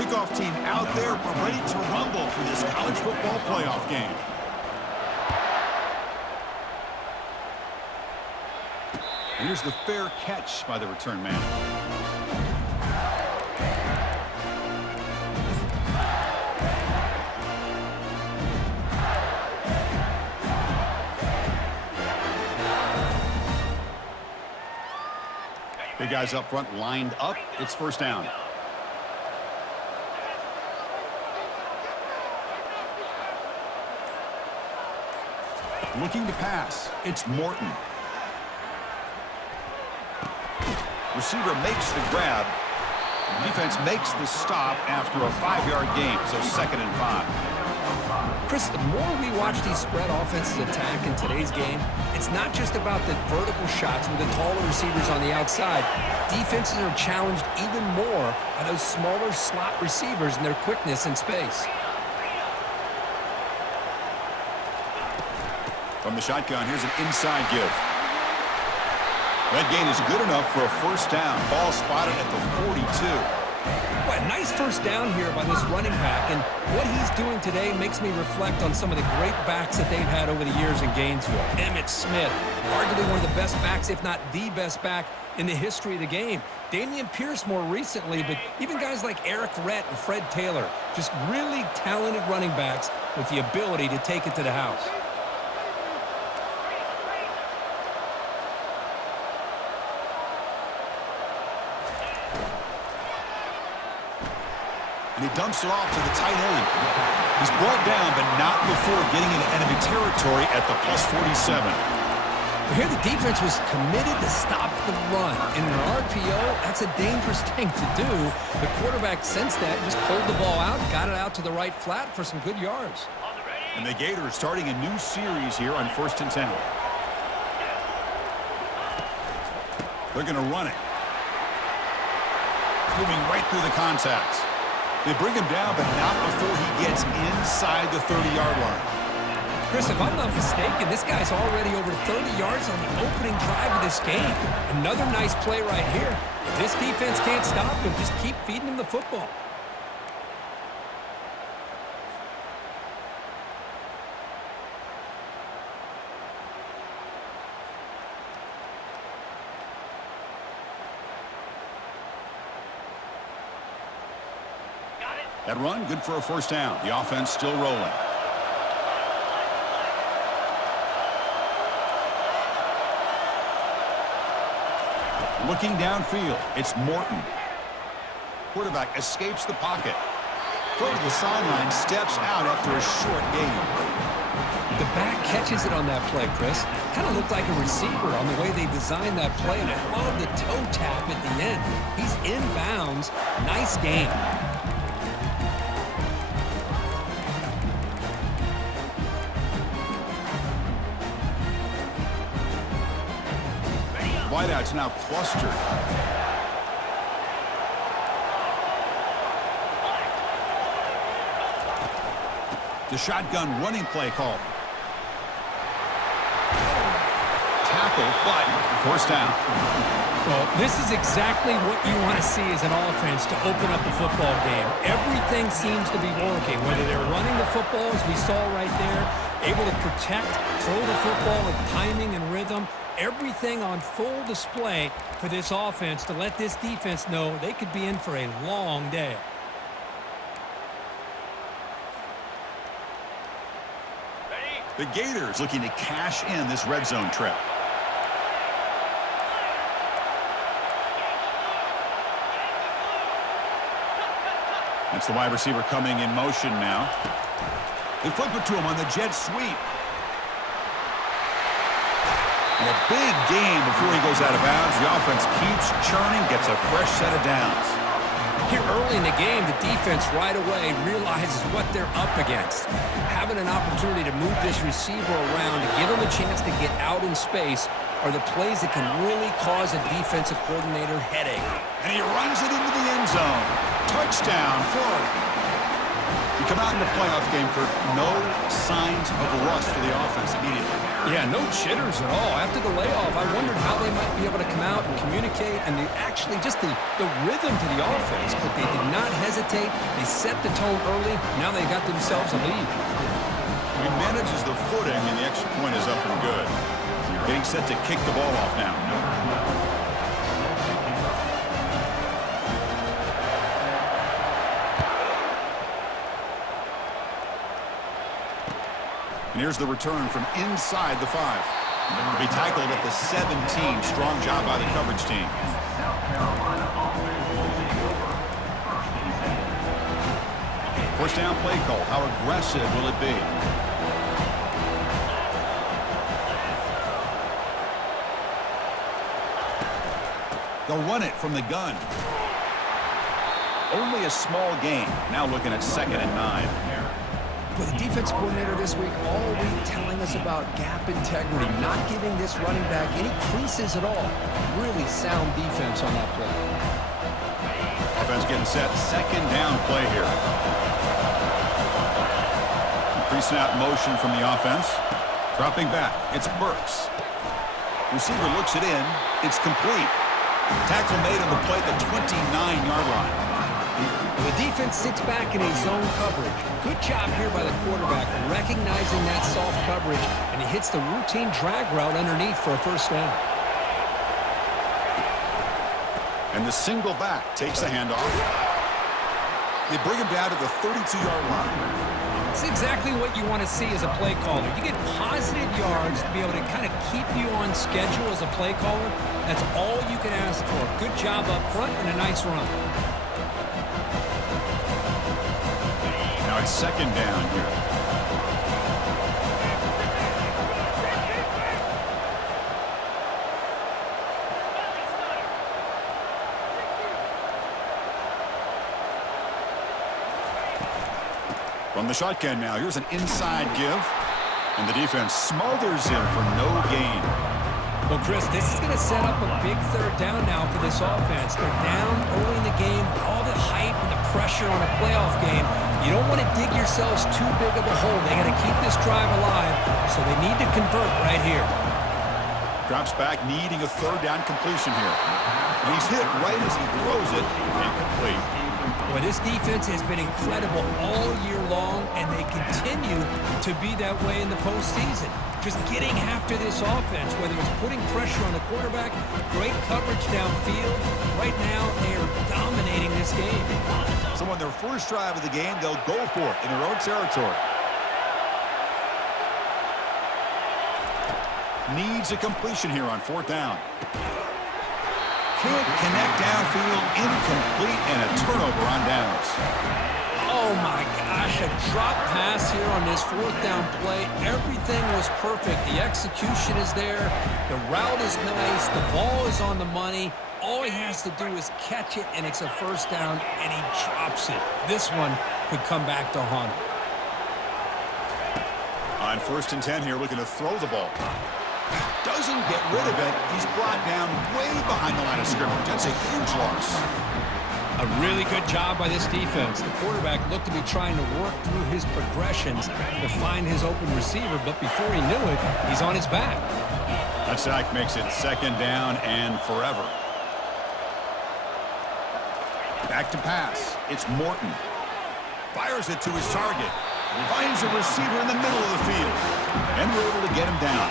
Kickoff team out there. We're ready to rumble for this college football playoff game. And here's the fair catch by the return man. Big guys up front lined up. It's first down. Looking to pass. It's Morton. Receiver makes the grab. Defense makes the stop after a 5-yard gain, so 2nd and 5. Chris, the more we watch these spread offenses attack in today's game, it's not just about the vertical shots with the taller receivers on the outside. Defenses are challenged even more by those smaller slot receivers and their quickness in space. From the shotgun, here's an inside give. That gain is good enough for a first down. Ball spotted at the 42. What a nice first down here by this running back, and what he's doing today makes me reflect on some of the great backs that they've had over the years in Gainesville. Emmitt Smith, arguably one of the best backs, if not the best back in the history of the game. Dameon Pierce more recently, but even guys like Eric Rhett and Fred Taylor, just really talented running backs with the ability to take it to the house. And he dumps it off to the tight end. He's brought down, but not before getting into enemy territory at the plus 47. Here the defense was committed to stop the run. In an RPO, that's a dangerous thing to do. The quarterback sensed that, just pulled the ball out, got it out to the right flat for some good yards. And the Gators starting a new series here on 1st and 10. They're going to run it. Moving right through the contact. They bring him down, but not before he gets inside the 30-yard line. Chris, if I'm not mistaken, this guy's already over 30 yards on the opening drive of this game. Another nice play right here. If this defense can't stop him, just keep feeding him the football. That run, good for a first down. The offense still rolling. Looking downfield, it's Morton. Quarterback escapes the pocket. Throw to the sideline, steps out after a short gain. The back catches it on that play, Chris. Kind of looked like a receiver on the way they designed that play, and I love the toe tap at the end. He's inbounds. Nice game. Wideouts now clustered. The shotgun running play call. Tackle, but first down. Well, this is exactly what you want to see as an offense to open up a football game. Everything seems to be working, whether they're running the football, as we saw right there, able to protect, throw the football with timing and rhythm. Everything on full display for this offense to let this defense know they could be in for a long day. The Gators looking to cash in this red zone trip. That's the wide receiver coming in motion now. They flip it to him on the jet sweep. And a big gain before he goes out of bounds. The offense keeps churning, gets a fresh set of downs. Here early in the game, the defense right away realizes what they're up against. Having an opportunity to move this receiver around, to give him a chance to get out in space, are the plays that can really cause a defensive coordinator headache. And he runs it into the end zone. Touchdown, Florida. You come out in the playoff game, Kirk, no signs of rust for the offense immediately. Yeah, no jitters at all. After the layoff, I wondered how they might be able to come out and communicate and just the rhythm to the offense. But they did not hesitate. They set the tone early. Now they got themselves a lead. He manages the footing, and the extra point is up and good. Getting set to kick the ball off now. And here's the return from inside the 5. To be tackled at the 17. Strong job by the coverage team. First down play call. How aggressive will it be? They'll run it from the gun. Only a small gain. Now looking at 2nd and 9. Well, the defense coordinator this week all week telling us about gap integrity, not giving this running back any creases at all. Really sound defense on that play. Offense getting set. 2nd down play here. Pre-snap motion from the offense. Dropping back. It's Burks. Receiver looks it in. It's complete. Tackle made on the play at the 29-yard line. The defense sits back in a zone coverage. Good job here by the quarterback recognizing that soft coverage, and he hits the routine drag route underneath for a first down. And the single back takes the handoff. They bring him down to the 32-yard line. It's exactly what you want to see as a play caller. You get positive yards to be able to kind of keep you on schedule as a play caller. That's all you can ask for. Good job up front and a nice run. Now it's 2nd down here. From the shotgun now, here's an inside give. And the defense smothers him for no gain. Well, Chris, this is going to set up a big 3rd down now for this offense. They're down early in the game, all the hype and the pressure on a playoff game. You don't want to dig yourselves too big of a hole. They got to keep this drive alive, so they need to convert right here. Drops back, needing a 3rd down completion here. And he's hit right as he throws it, incomplete. Well, this defense has been incredible all year long, and they continue to be that way in the postseason. Just getting after this offense, whether it's putting pressure on the quarterback, great coverage downfield. Right now, they are dominating this game. So on their first drive of the game, they'll go for it in their own territory. Needs a completion here on 4th down. Can't connect downfield, incomplete, and a turnover on downs. Oh my gosh, a drop pass here on this 4th down play. Everything was perfect. The execution is there. The route is nice. The ball is on the money. All he has to do is catch it, and it's a first down, and he drops it. This one could come back to haunt him. On 1st and 10 here, looking to throw the ball. Doesn't get rid of it. He's brought down way behind the line of scrimmage. That's a huge loss. A really good job by this defense. The quarterback looked to be trying to work through his progressions to find his open receiver, but before he knew it, he's on his back. That sack makes it 2nd down and forever. Back to pass. It's Morton. Fires it to his target. Finds a receiver in the middle of the field. And we're able to get him down.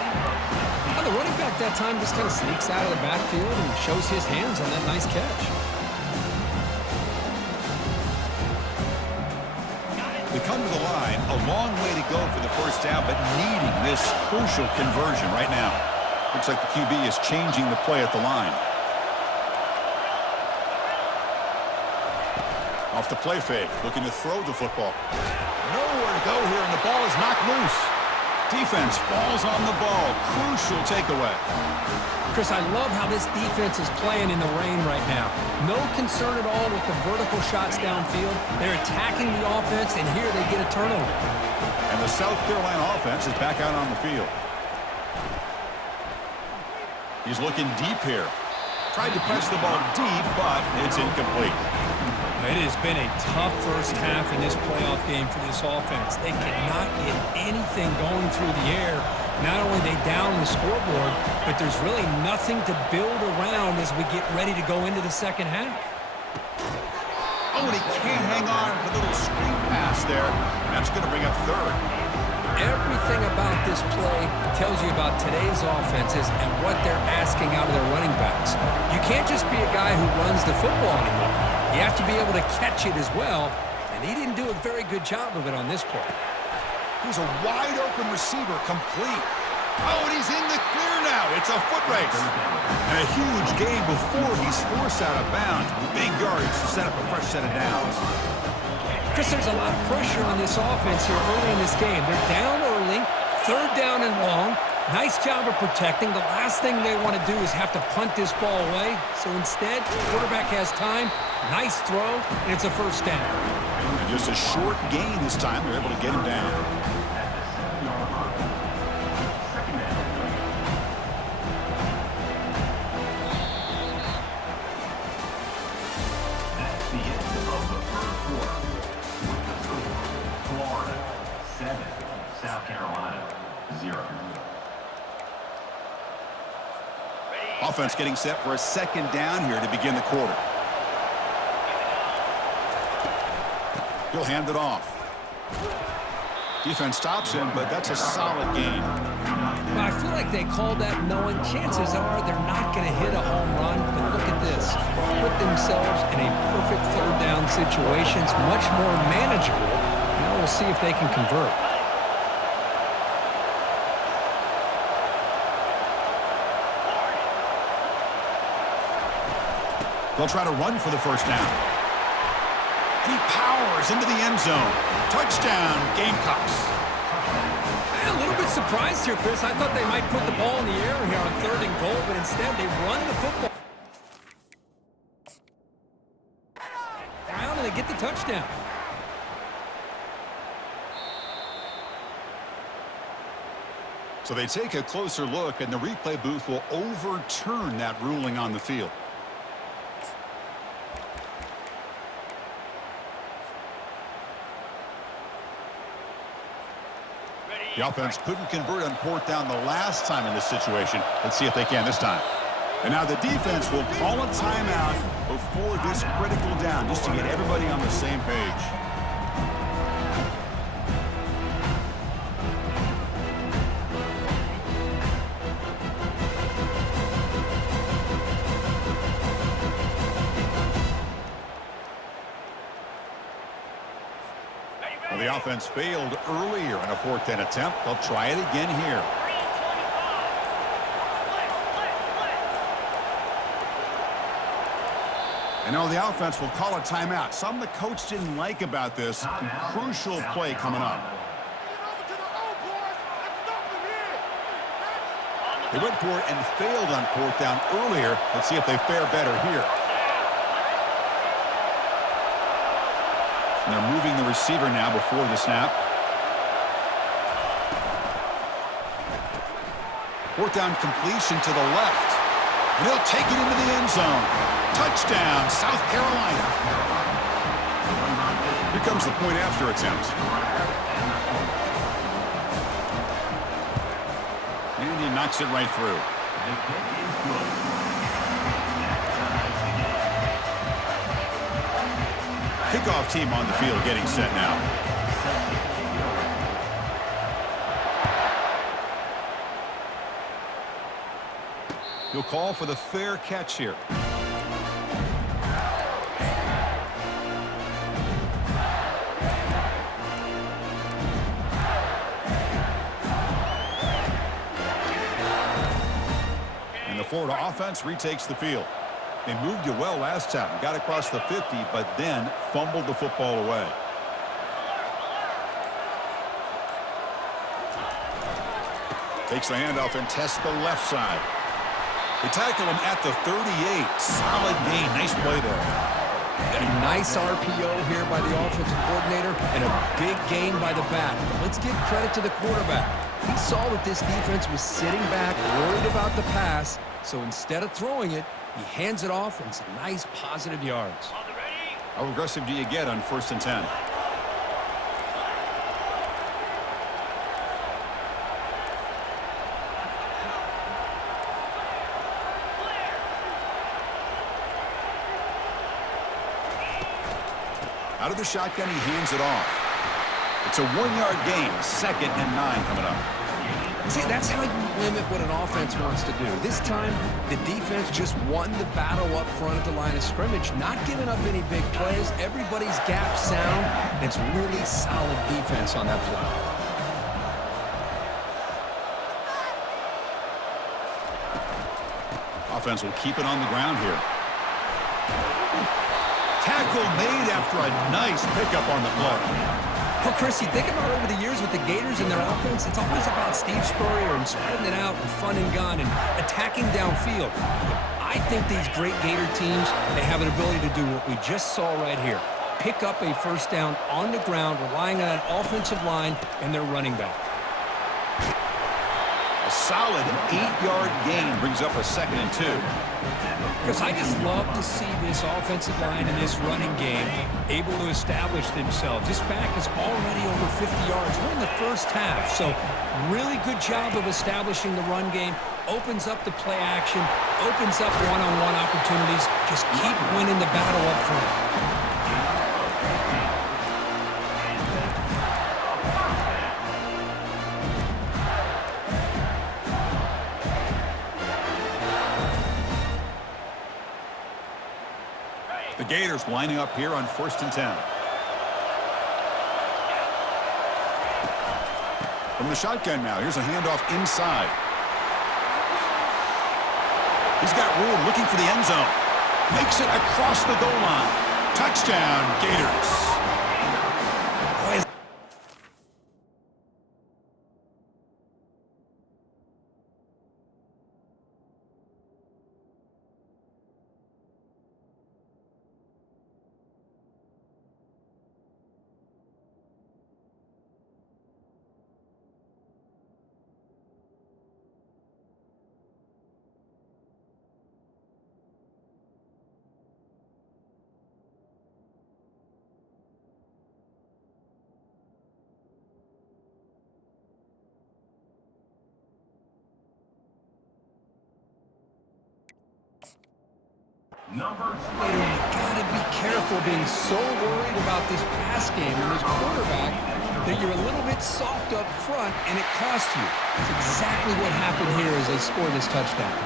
Well, the running back that time just kind of sneaks out of the backfield and shows his hands on that nice catch. They come to the line. A long way to go for the first down, but needing this crucial conversion right now. Looks like the QB is changing the play at the line. Off the play fake, looking to throw the football. Nowhere to go here, and the ball is knocked loose. Defense falls on the ball. Crucial takeaway. Chris, I love how this defense is playing in the rain right now. No concern at all with the vertical shots downfield. They're attacking the offense, and here they get a turnover. And the South Carolina offense is back out on the field. He's looking deep here. Tried to press the ball deep, but it's incomplete. It has been a tough first half in this playoff game for this offense. They cannot get anything going through the air. Not only are they down the scoreboard, but there's really nothing to build around as we get ready to go into the second half. Oh, and he can't hang on for the little screen pass there. And that's going to bring up third. Everything about this play tells you about today's offenses and what they're asking out of their running backs. You can't just be a guy who runs the football anymore. You have to be able to catch it as well, and he didn't do a very good job of it on this play. Here's a wide-open receiver, complete. Oh, and he's in the clear now. It's a foot race. And a huge gain before he's forced out of bounds. Big yardage to set up a fresh set of downs. Chris, there's a lot of pressure on this offense here early in this game. They're down early, third down and long. Nice job of protecting. The last thing they want to do is have to punt this ball away. So instead, the quarterback has time. Nice throw, and it's a first down. And just a short gain this time. They're able to get him down. Offense getting set for a second down here to begin the quarter. He'll hand it off. Defense stops him, but that's a solid gain. Well, I feel like they called that knowing chances are they're not going to hit a home run. But look at this. They put themselves in a perfect third down situation. It's much more manageable. Now we'll see if they can convert. They'll try to run for the first down. He powers into the end zone. Touchdown, Gamecocks. I'm a little bit surprised here, Chris. I thought they might put the ball in the air here on 3rd and goal, but instead they run the football around and they get the touchdown. So they take a closer look, and the replay booth will overturn that ruling on the field. The offense couldn't convert on 4th down the last time in this situation. Let's see if they can this time. And now the defense will call a timeout before this critical down, just to get everybody on the same page. Well, the offense failed earlier in a 4th down attempt. They'll try it again here. And now the offense will call a timeout. Something the coach didn't like about this. Crucial play coming up. They went for it and failed on 4th down earlier. Let's see if they fare better here. And they're moving the receiver now before the snap. 4th down completion to the left. And he'll take it into the end zone. Touchdown, South Carolina. Here comes the point after attempt. And he knocks it right through. Kickoff team on the field getting set now. He'll call for the fair catch here. And the Florida offense retakes the field. They moved you well last time, got across the 50, but then fumbled the football away. Takes the handoff and tests the left side. They tackle him at the 38. Solid gain. Nice play there. A nice RPO here by the offensive coordinator and a big gain by the back. But let's give credit to the quarterback. He saw that this defense was sitting back, worried about the pass, so instead of throwing it, he hands it off and some nice positive yards. How aggressive do you get on 1st and 10? Out of the shotgun, he hands it off. It's a 1-yard gain. 2nd and 9 coming up. See, that's how you limit what an offense wants to do. This time, the defense just won the battle up front at the line of scrimmage, not giving up any big plays. Everybody's gap sound. It's really solid defense on that play. Offense will keep it on the ground here. Tackle made after a nice pickup on the play. Well, Chris, you think about over the years with the Gators and their offense, it's always about Steve Spurrier and spreading it out and fun and gun and attacking downfield. But I think these great Gator teams, they have an ability to do what we just saw right here. Pick up a 1st down on the ground, relying on an offensive line and their running back. A solid 8-yard gain brings up a 2nd and 2. Because I just love to see this offensive line and this running game able to establish themselves. This back is already over 50 yards. We're in the first half, so really good job of establishing the run game. Opens up the play action, opens up one-on-one opportunities. Just keep winning the battle up front. The Gators lining up here on 1st and 10. From the shotgun now, here's a handoff inside. He's got room looking for the end zone. Makes it across the goal line. Touchdown, Gators. You've got to be careful being so worried about this pass game and this quarterback that you're a little bit soft up front and it costs you. That's exactly what happened here as they scored this touchdown.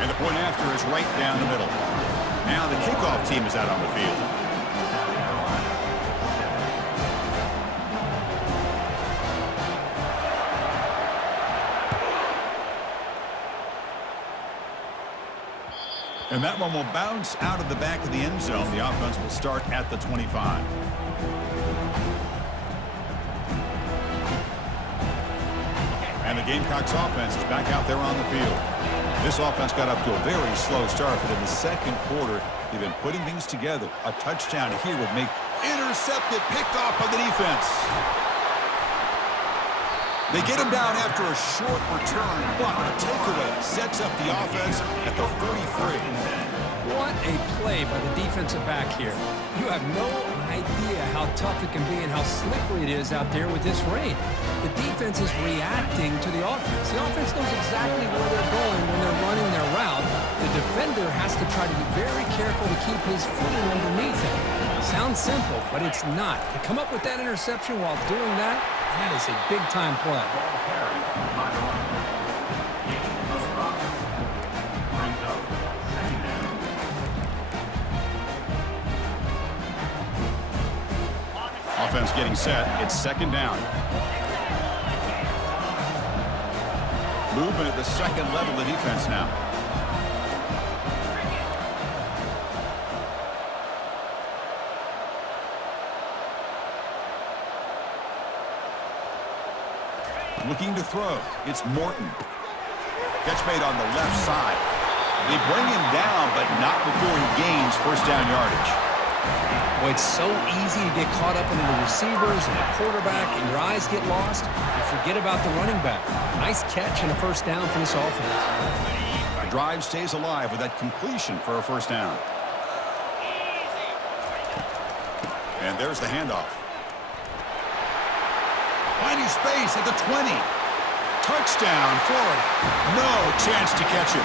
And the point after is right down the middle. Now the kickoff team is out on the field. And that one will bounce out of the back of the end zone. The offense will start at the 25. And the Gamecocks offense is back out there on the field. This offense got up to a very slow start, but in the 2nd quarter, they've been putting things together. A touchdown here would make intercepted, picked off by the defense. They get him down after a short return, but a takeaway sets up the offense at the 43. What a play by the defensive back here. You have no idea how tough it can be and how slippery it is out there with this rain. The defense is reacting to the offense. The offense knows exactly where they're going when they're running their route. The defender has to try to be very careful to keep his footing underneath it. Sounds simple, but it's not. To come up with that interception while doing that, that is a big-time play. Offense getting set. It's 2nd down. Movement at the 2nd level of the defense now. Looking to throw. It's Morton. Catch made on the left side. They bring him down, but not before he gains 1st down yardage. Well, it's so easy to get caught up into the receivers and the quarterback, and your eyes get lost. You forget about the running back. Nice catch and a 1st down for this offense. The drive stays alive with that completion for a 1st down. And there's the handoff. Finding space at the 20. Touchdown, Florida. No chance to catch him.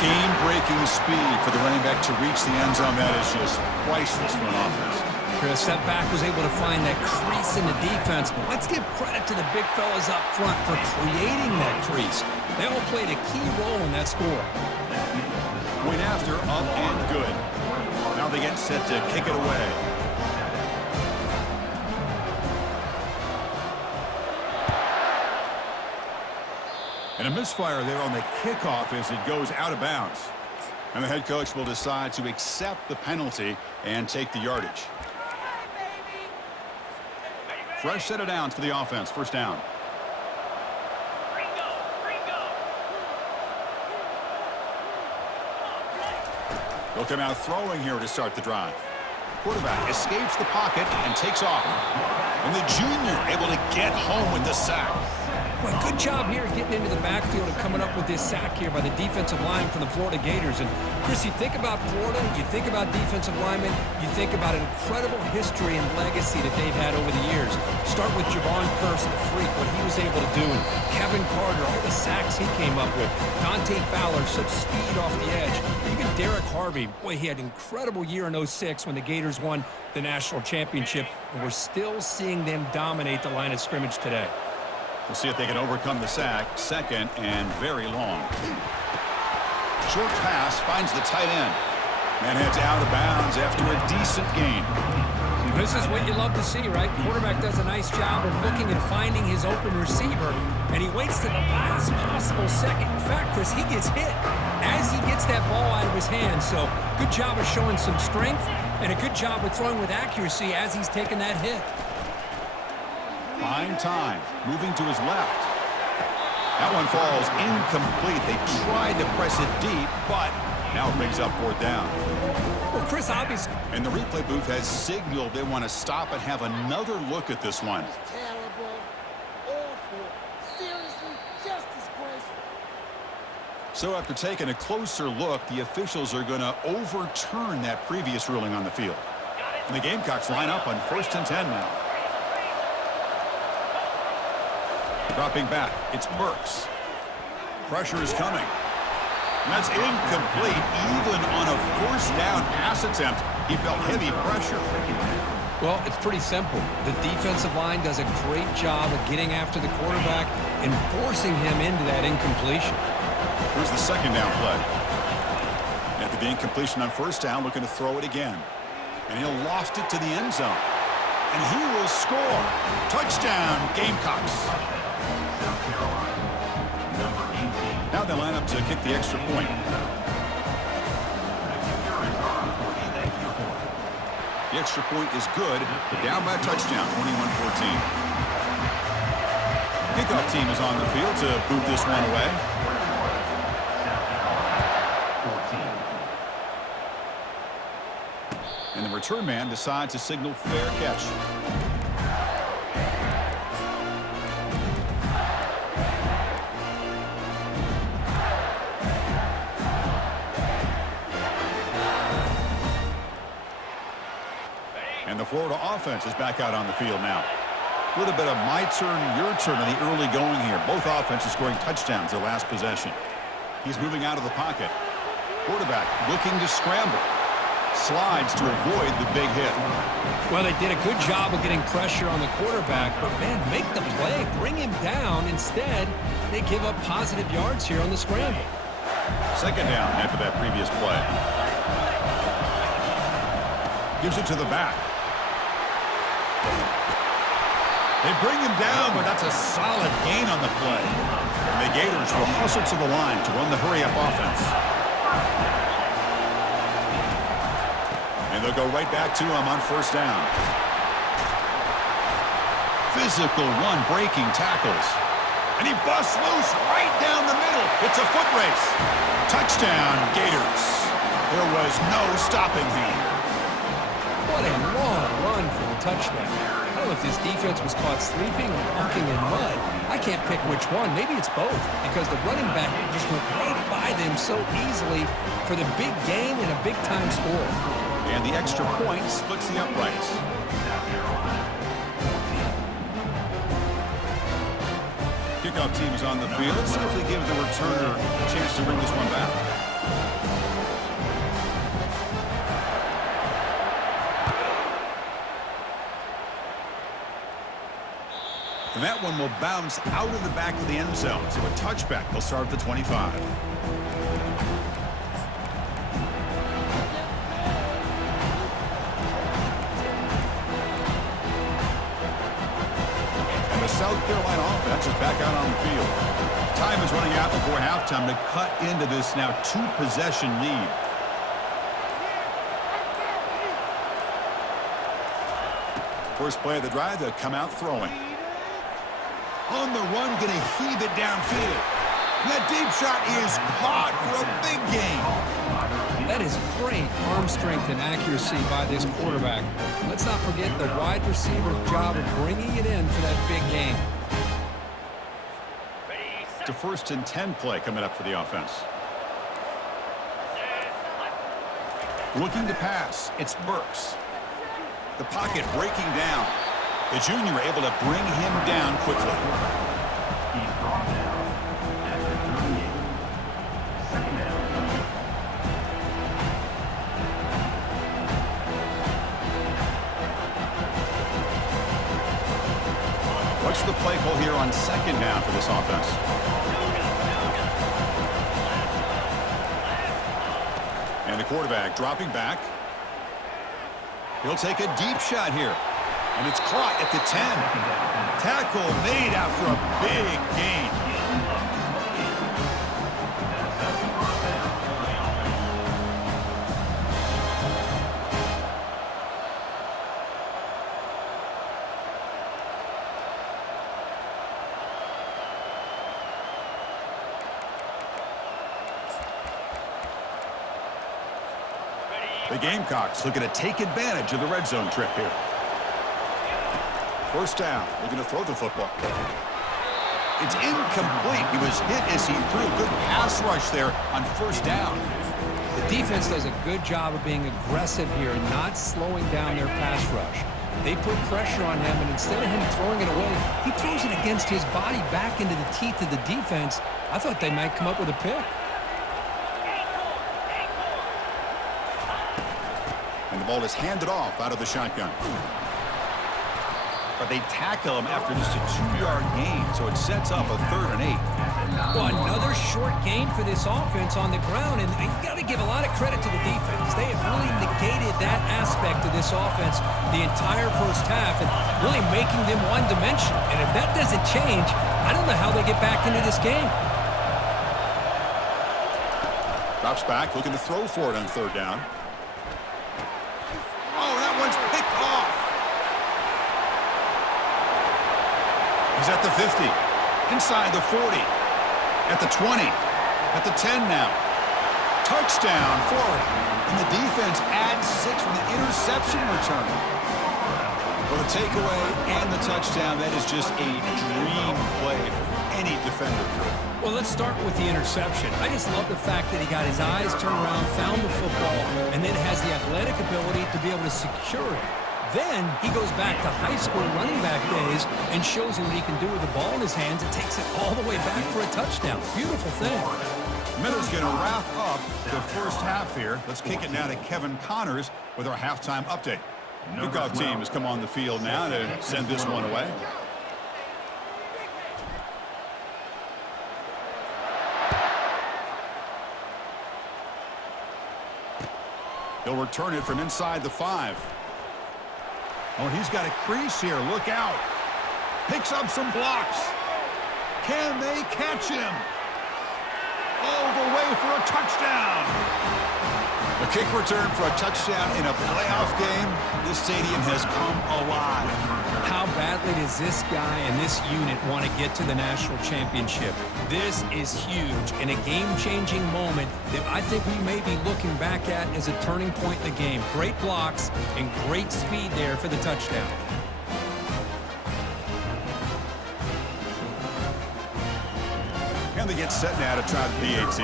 Game-breaking speed for the running back to reach the end zone. That is just priceless for an offense. Chris, that back was able to find that crease in the defense, but let's give credit to the big fellas up front for creating that crease. They all played a key role in that score. Point after, up and good. Now they get set to kick it away. And a misfire there on the kickoff as it goes out of bounds. And the head coach will decide to accept the penalty and take the yardage. Fresh set of downs for the offense. First down. They'll come out throwing here to start the drive. Quarterback escapes the pocket and takes off. And the junior able to get home with the sack. Well, good job here getting into the backfield and coming up with this sack here by the defensive line from the Florida Gators. And, Chris, you think about Florida, you think about defensive linemen, you think about an incredible history and legacy that they've had over the years. Start with Javon Curse, the freak, what he was able to do. And Kevin Carter, all the sacks he came up with. Dante Fowler, such speed off the edge. Even Derek Harvey, boy, he had an incredible year in '06 when the Gators won the national championship. And we're still seeing them dominate the line of scrimmage today. We'll see if they can overcome the sack. Second and very long. Short pass finds the tight end. And heads out of bounds after a decent gain. This is what you love to see, right? Quarterback does a nice job of looking and finding his open receiver, and he waits to the last possible second. In fact, Chris, he gets hit as he gets that ball out of his hands. So good job of showing some strength and a good job of throwing with accuracy as he's taking that hit. Fine time, moving to his left. That one falls incomplete. They tried to press it deep, but now it brings up fourth down. Well, Chris, obviously. And the replay booth has signaled they want to stop and have another look at this one. Terrible, awful, seriously, just disgraceful. So after taking a closer look, the officials are going to overturn that previous ruling on the field. And the Gamecocks line up on 1st and 10 now. Dropping back, it's Burks. Pressure is coming. And that's incomplete. Even on a first down pass attempt, he felt heavy pressure. Well, it's pretty simple. The defensive line does a great job of getting after the quarterback and forcing him into that incompletion. Here's the second down play. After the incompletion on first down, looking to throw it again. And he'll loft it to the end zone. And he will score. Touchdown, Gamecocks. Now they line up to kick the extra point. The extra point is good, but down by a touchdown, 21-14. Kickoff team is on the field to boot this one away. And the return man decides to signal fair catch. And the Florida offense is back out on the field now. A little bit of my turn, your turn in the early going here. Both offenses scoring touchdowns their last possession. He's moving out of the pocket. Quarterback looking to scramble. Slides to avoid the big hit. Well, they did a good job of getting pressure on the quarterback, but, man, make the play. Bring him down. Instead, they give up positive yards here on the scramble. Second down after that previous play. Gives it to the back. They bring him down, but that's a solid gain on the play. And the Gators will hustle to the line to run the hurry-up offense. And they'll go right back to him on first down. Physical one, breaking tackles. And he busts loose right down the middle. It's a foot race. Touchdown, Gators. There was no stopping him. What a long run for the touchdown. I don't know if this defense was caught sleeping or walking in mud. I can't pick which one. Maybe it's both, because the running back just went right by them so easily for the big gain and a big-time score. And the extra point splits the uprights. Kickoff team is on the field. Let's see if they give the returner a chance to bring this one back. And that one will bounce out of the back of the end zone. So a touchback. They'll start at the 25. And the South Carolina offense is back out on the field. Time is running out before halftime to cut into this now two-possession lead. First play of the drive, they'll come out throwing. On the run, going to heave it downfield. And that deep shot is caught for a big gain. That is great arm strength and accuracy by this quarterback. Let's not forget the wide receiver's job of bringing it in for that big gain. It's a 1st and 10 play coming up for the offense. Looking to pass, it's Burks. The pocket breaking down. The junior able to bring him down quickly. He's brought down at the 38. Second down. What's the play call here on 2nd down for this offense? And the quarterback dropping back. He'll take a deep shot here. And it's caught at the 10. Tackle made after a big gain. The Gamecocks looking to take advantage of the red zone trip here. First down, looking to throw the football. It's incomplete. He was hit as he threw. Good pass rush there on first down. The defense does a good job of being aggressive here and not slowing down their pass rush. They put pressure on him, and instead of him throwing it away, he throws it against his body back into the teeth of the defense. I thought they might come up with a pick. And the ball is handed off out of the shotgun. But they tackle him after just a 2-yard gain, so it sets up a 3rd and 8. Well, another short gain for this offense on the ground, and you got to give a lot of credit to the defense. They have really negated that aspect of this offense the entire first half and really making them one-dimensional. And if that doesn't change, I don't know how they get back into this game. Drops back, looking to throw for it on 3rd down. Oh, that one's picked off. He's at the 50, inside the 40, at the 20, at the 10 now. Touchdown, Florida. And the defense adds 6 from the interception return. Well, the takeaway and the touchdown, that is just a dream play for any defender. Well, let's start with the interception. I just love the fact that he got his eyes turned around, found the football, and then has the athletic ability to be able to secure it. Then he goes back to high school running back days and shows you what he can do with the ball in his hands and takes it all the way back for a touchdown. Beautiful thing. Miller's going to wrap up the first half here. Let's kick it now to Kevin Connors with our halftime update. Kickoff team has come on the field now to send this one away. He'll return it from inside the 5. Oh, he's got a crease here. Look out. Picks up some blocks. Can they catch him? All the way for a touchdown. A kick return for a touchdown in a playoff game. This stadium has come alive. How badly does this guy and this unit want to get to the national championship? This is huge and a game-changing moment that I think we may be looking back at as a turning point in the game. Great blocks and great speed there for the touchdown. And they get set now to try the PAT.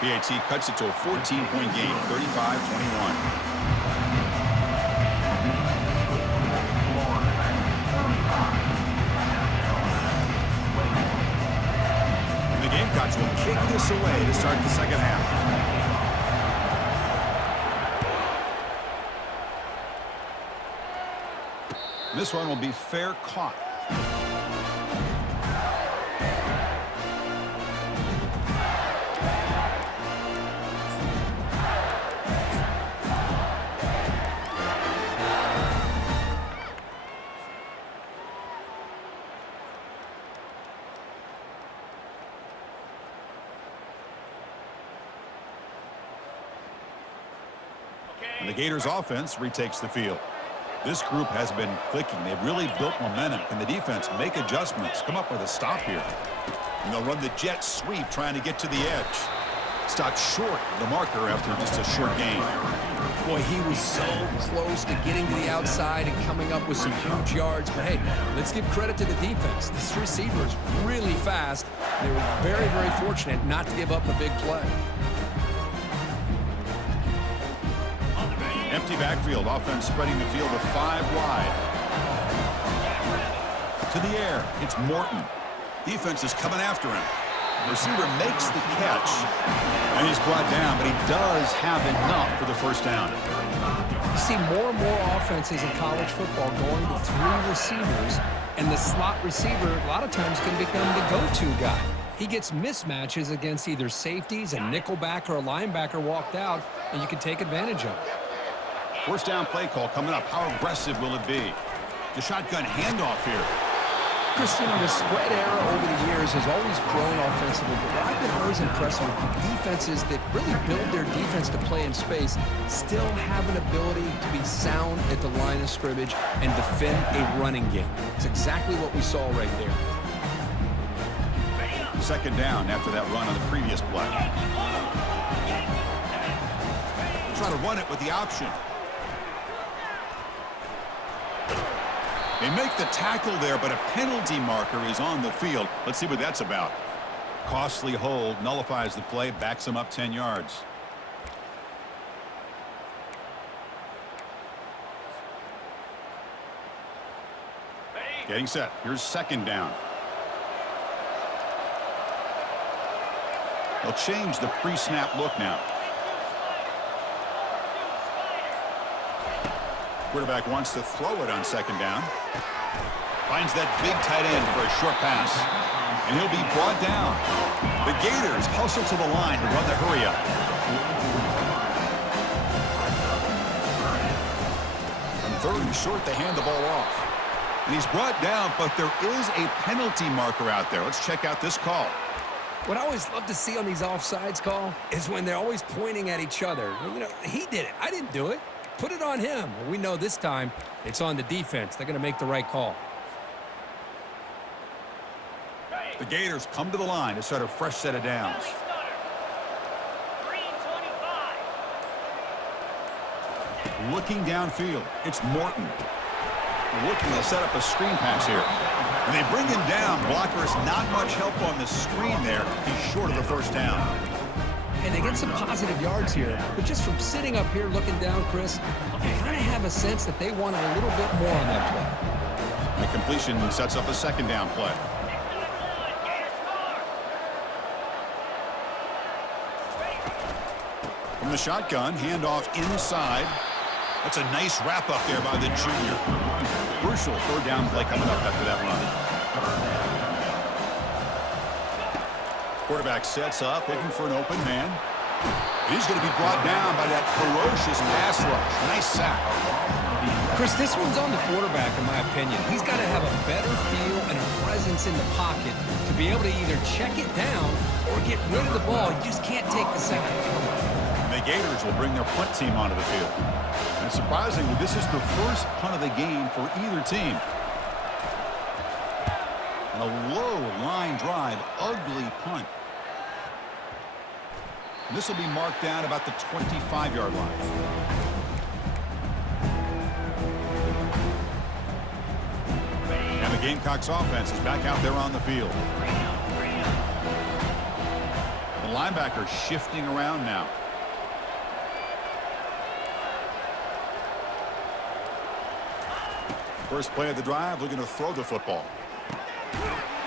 PAT cuts it to a 14-point game, 35-21. The Gamecocks will kick this away to start the second half. This one will be fair caught. And the Gators offense retakes the field. This group has been clicking. They've really built momentum. Can the defense make adjustments? Come up with a stop here. And they'll run the jet sweep trying to get to the edge. Stopped short of the marker after just a short gain. Boy, he was so close to getting to the outside and coming up with some huge yards. But hey, let's give credit to the defense. This receiver is really fast. They were very, very fortunate not to give up a big play. Empty backfield. Offense spreading the field with 5 wide. To the air. It's Morton. Defense is coming after him. Receiver makes the catch. And he's brought down, but he does have enough for the first down. You see more and more offenses in college football going to 3 receivers, and the slot receiver a lot of times can become the go-to guy. He gets mismatches against either safeties, a nickelback, or a linebacker walked out, and you can take advantage of it. First down play call coming up. How aggressive will it be? The shotgun handoff here. Christian, the spread era over the years has always grown offensively, but what I've been always impressed with defenses that really build their defense to play in space still have an ability to be sound at the line of scrimmage and defend a running game. It's exactly what we saw right there. Second down after that run on the previous play. Try to run it with the option. They make the tackle there, but a penalty marker is on the field. Let's see what that's about. Costly hold, nullifies the play, backs him up 10 yards. Getting set. Here's second down. They'll change the pre-snap look now. Quarterback wants to throw it on second down. Finds that big tight end for a short pass. And he'll be brought down. The Gators hustle to the line to run the hurry up. On third and short, they hand the ball off. And he's brought down, but there is a penalty marker out there. Let's check out this call. What I always love to see on these offsides call is when they're always pointing at each other. You know, he did it. I didn't do it. Put it on him. We know this time it's on the defense. They're going to make the right call. The Gators come to the line to start a fresh set of downs. Looking downfield, it's Morton. Looking to set up a screen pass here. And they bring him down. Blocker is not much help on the screen there. He's short of the first down. And they get some positive yards here, but just from sitting up here looking down, Chris, you kind of have a sense that they wanted a little bit more on that play. The completion sets up a second down play. From the shotgun, handoff inside. That's a nice wrap up there by the junior. Crucial third down play coming up after that run. Quarterback sets up, looking for an open man. He's going to be brought down by that ferocious pass rush. Nice sack. Chris, this one's on the quarterback, in my opinion. He's got to have a better feel and a presence in the pocket to be able to either check it down or get rid of the ball. You just can't take the sack. And the Gators will bring their punt team onto the field. And surprisingly, this is the first punt of the game for either team. And a low line drive, ugly punt. This will be marked down about the 25-yard line. And the Gamecocks offense is back out there on the field. The linebacker shifting around now. First play of the drive, looking to throw the football.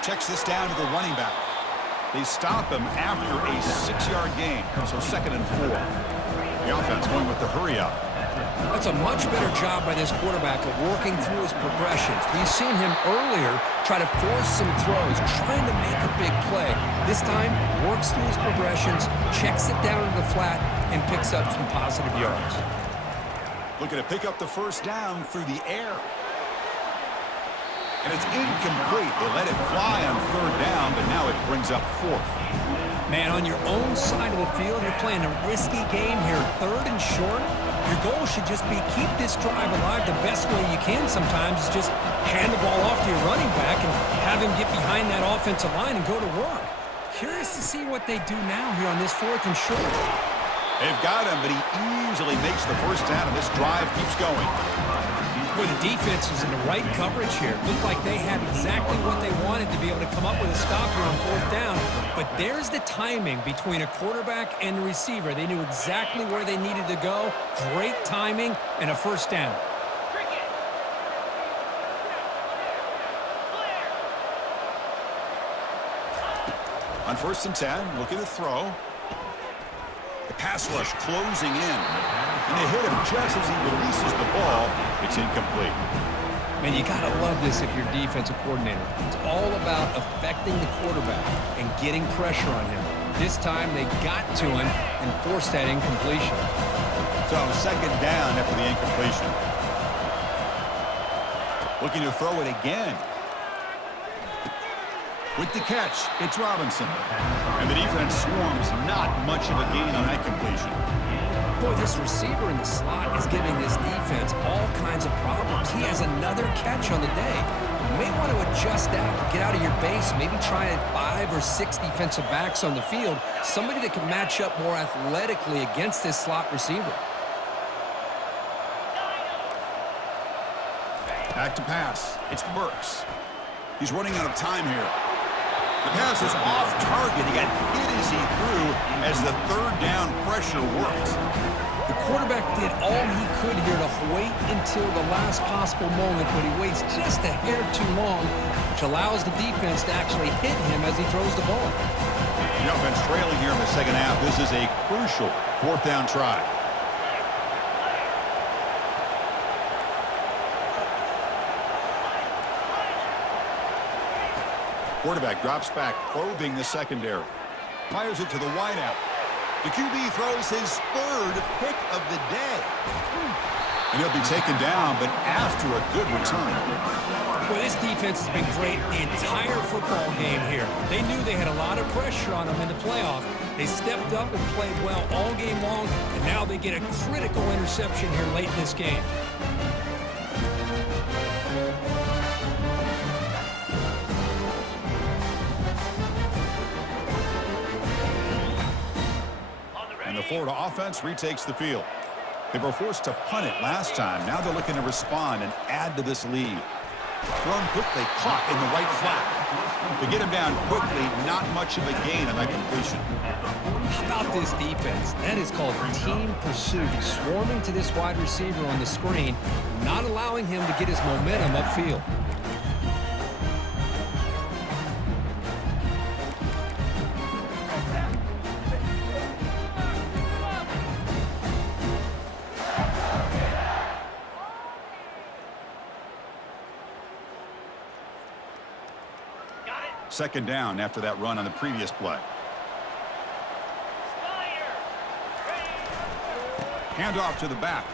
Checks this down to the running back. They stop him after a 6-yard gain, so 2nd and 4. The offense going with the hurry up. That's a much better job by this quarterback of working through his progressions. We've seen him earlier try to force some throws, trying to make a big play. This time, works through his progressions, checks it down to the flat, and picks up some positive yards. Looking to pick up the first down through the air. And it's incomplete. They let it fly on 3rd down, but now it brings up 4th. Man, on your own side of the field, you're playing a risky game here. 3rd and short. Your goal should just be keep this drive alive the best way you can sometimes is just hand the ball off to your running back and have him get behind that offensive line and go to work. Curious to see what they do now here on this 4th and short. They've got him, but he easily makes the first down, and this drive keeps going. Boy, the defense was in the right coverage here. Looked like they had exactly what they wanted to be able to come up with a stop here on 4th down. But there's the timing between a quarterback and the receiver. They knew exactly where they needed to go. Great timing and a first down. On 1st and 10, looking to throw. The pass rush closing in. And they hit him just as he releases the ball. It's incomplete. Man, you got to love this if you're defensive coordinator. It's all about affecting the quarterback and getting pressure on him. This time they got to him and forced that incompletion. So 2nd down after the incompletion. Looking to throw it again. With the catch, it's Robinson. And the defense swarms not much of a gain on that completion. Boy, this receiver in the slot is giving this defense all kinds of problems. He has another catch on the day. You may want to adjust out, get out of your base, maybe try 5 or 6 defensive backs on the field, somebody that can match up more athletically against this slot receiver. Back to pass. It's Burks. He's running out of time here. The pass is off target. He got hit as he threw as the 3rd down pressure worked. The quarterback did all he could here to wait until the last possible moment, but he waits just a hair too long, which allows the defense to actually hit him as he throws the ball. The offense trailing here in the 2nd half. This is a crucial 4th down try. Quarterback drops back, probing the secondary. Fires it to the wideout. The QB throws his 3rd pick of the day. And he'll be taken down, but after a good return. Well, this defense has been great the entire football game here. They knew they had a lot of pressure on them in the playoff. They stepped up and played well all game long, and now they get a critical interception here late in this game. And the Florida offense retakes the field. They were forced to punt it last time. Now they're looking to respond and add to this lead. Thrown quickly, caught in the right flat. To get him down quickly, not much of a gain on that completion. How about this defense? That is called team pursuit. Swarming to this wide receiver on the screen, not allowing him to get his momentum upfield. Second down after that run on the previous play. Handoff to the back.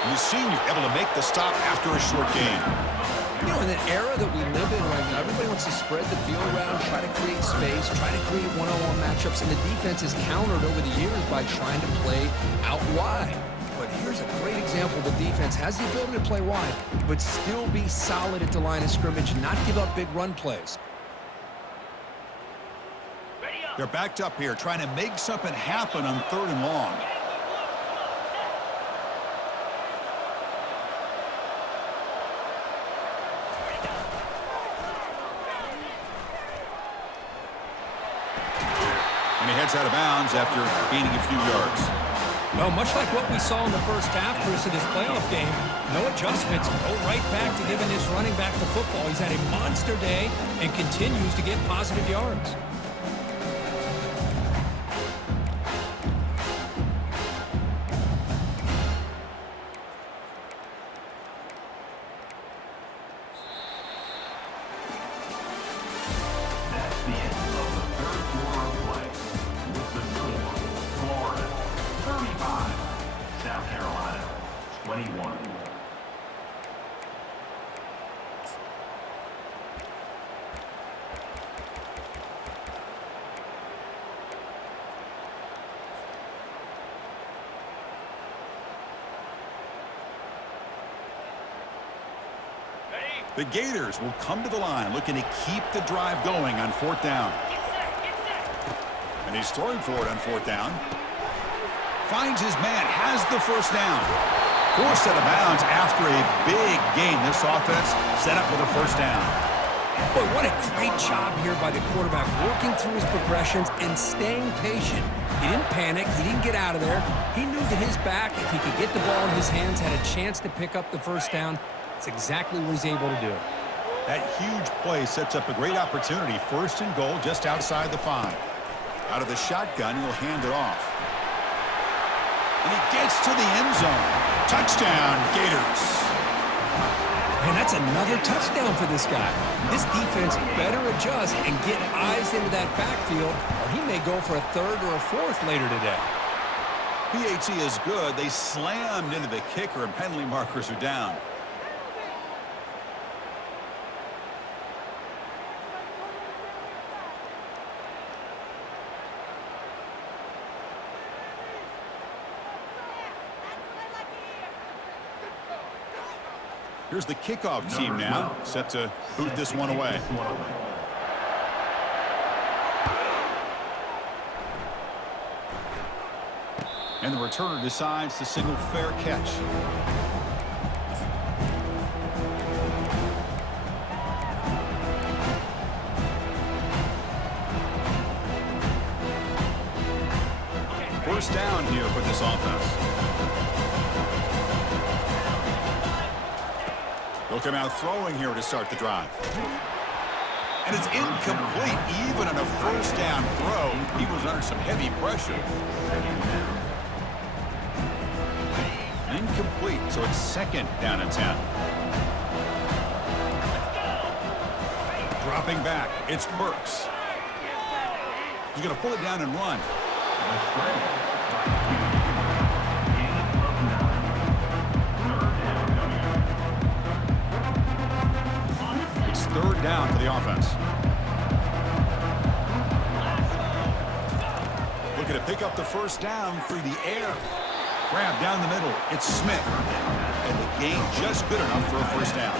And the senior able to make the stop after a short gain. You know, in the era that we live in right now, everybody wants to spread the field around, try to create space, try to create one-on-one matchups, and the defense is countered over the years by trying to play out wide. But here's a great example. The defense has the ability to play wide, but still be solid at the line of scrimmage, not give up big run plays. They're backed up here, trying to make something happen on 3rd and long. And he heads out of bounds after gaining a few yards. Well, much like what we saw in the first half, Chris, of this playoff game, no adjustments, go right back to giving this running back the football. He's had a monster day and continues to get positive yards. That's the end of the third quarter of play. With the score, Florida 35, South Carolina 21. The Gators will come to the line looking to keep the drive going on fourth down. And he's throwing for it on fourth down. Finds his man, has the first down. Forced out of bounds after a big gain. This offense set up with a first down. Boy, what a great job here by the quarterback, working through his progressions and staying patient. He didn't panic. He didn't get out of there. He knew to his back, if he could get the ball in his hands, had a chance to pick up the first down. That's exactly what he's able to do. That huge play sets up a great opportunity. First and goal just outside the 5. Out of the shotgun, he'll hand it off. And he gets to the end zone. Touchdown, Gators. And that's another touchdown for this guy. This defense better adjust and get eyes into that backfield, or he may go for a third or a fourth later today. PAT is good. They slammed into the kicker, and penalty markers are down. Here's the kickoff team now, set to boot this one away. And the returner decides to signal fair catch. First down here for this offense. He'll come out throwing here to start the drive. And it's incomplete. Even on a first down throw, he was under some heavy pressure. Incomplete, so it's second down and 10. Dropping back, it's Burks. He's going to pull it down and run. Third down for the offense. Looking to pick up the first down through the air. Grab down the middle. It's Smith. And the gain just good enough for a first down.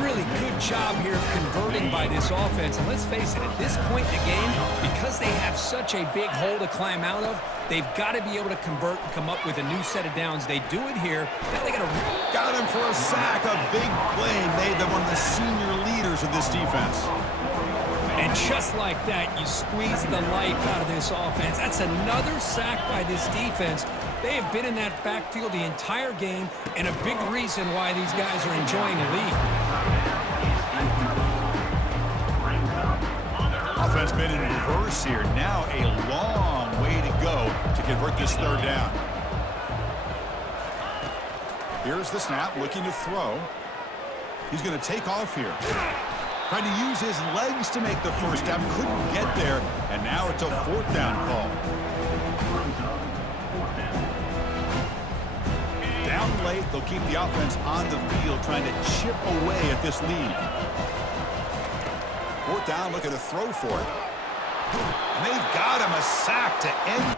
Really good job here of converting by this offense. And let's face it, at this point in the game, because they have such a big hole to climb out of, they've got to be able to convert and come up with a new set of downs. They do it here. Now they got him for a sack. A big play made them one of the senior leaders of this defense. And just like that, you squeeze the life out of this offense. That's another sack by this defense. They have been in that backfield the entire game, and a big reason why these guys are enjoying the lead. Offense been in reverse here. Now a long way to go to convert this third down. Here's the snap, looking to throw. He's going to take off here. Trying to use his legs to make the first down. Couldn't get there, and now it's a fourth down call. Down late, they'll keep the offense on the field, trying to chip away at this lead. Fourth down, looking to throw for it. And they've got him a sack to end.